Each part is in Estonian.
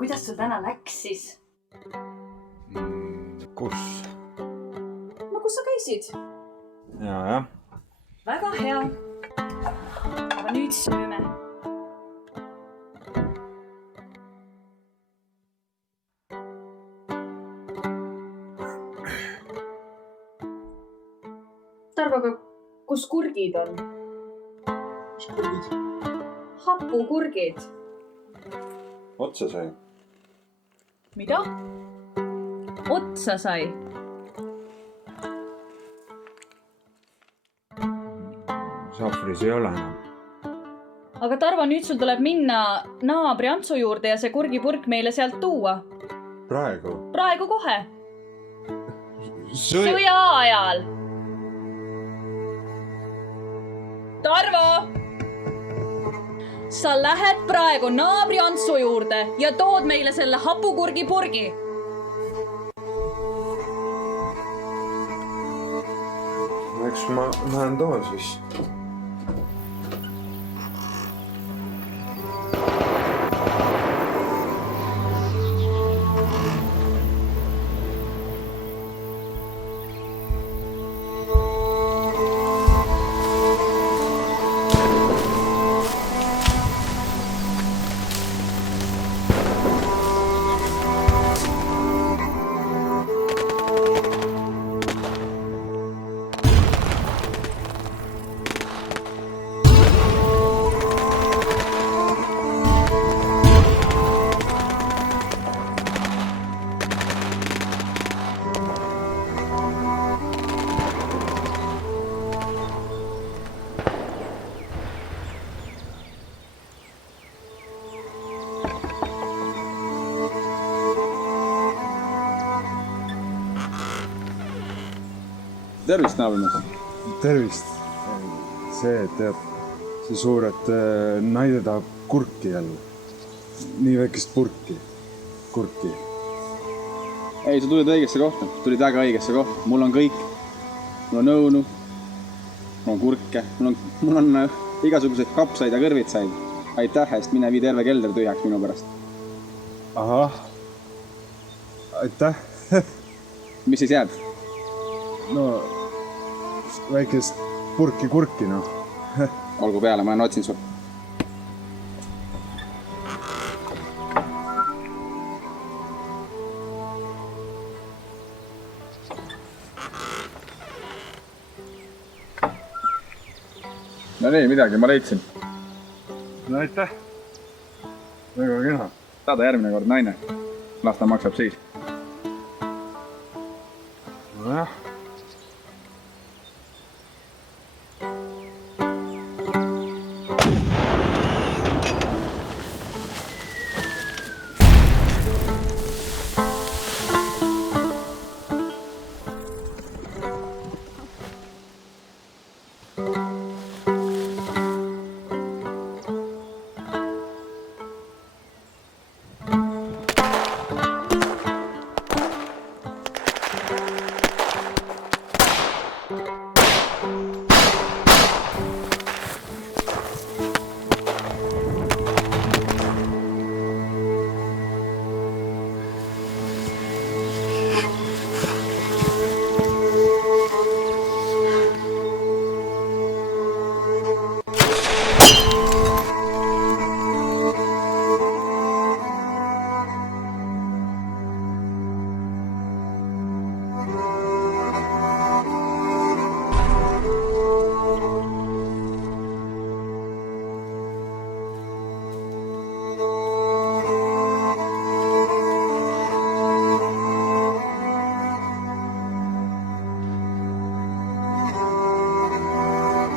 kuidas sul täna läks siis? Kus? No kus sa käisid? Jah. Väga hea. Aga nüüd sööme. Tarvo, aga kus kurgid on? Mis kurgid? Hapukurgid. Otsa sai. Mida? Otsa sai. Sahvris ei ole enam. Aga Tarvo, nüüd sul tuleb minna naabri Antsu juurde ja see kurgipurk meile sealt tuua. Praegu? Praegu kohe. Sõja ajal. Tarvo! Sa lähed praegu naabri Antsu juurde ja tood meile selle hapukurgipurgi. Eks ma lähen toon siis. Tervist, naabrimees! Tervist! See, tead, see suur, et naine tahab kurki jälle. Nii väikest kurki. Ei, sa tulid õigesse kohta. Tulid väga õigesse kohta. Mul on kõik. Mul on õunu. Mul on kurke. Mul on igasuguseid kapsaid ja kõrvitsaid. Aitäh eest, mine vii terve kelder tühjaks minu pärast. Ahah. Aitäh. Mis siis jääb? No, väikest kurki, noh. Olgu peale, ma otsin sul. No nii, midagi, ma leidsin. No aitäh. Väga kena. Saada järgmine kord naine. Las ta maksab siis. Nojah.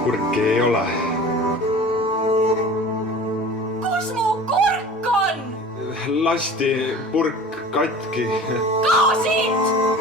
Kurki ei ole. Kus mu kurk on? Lasti purk katki. Kao siit!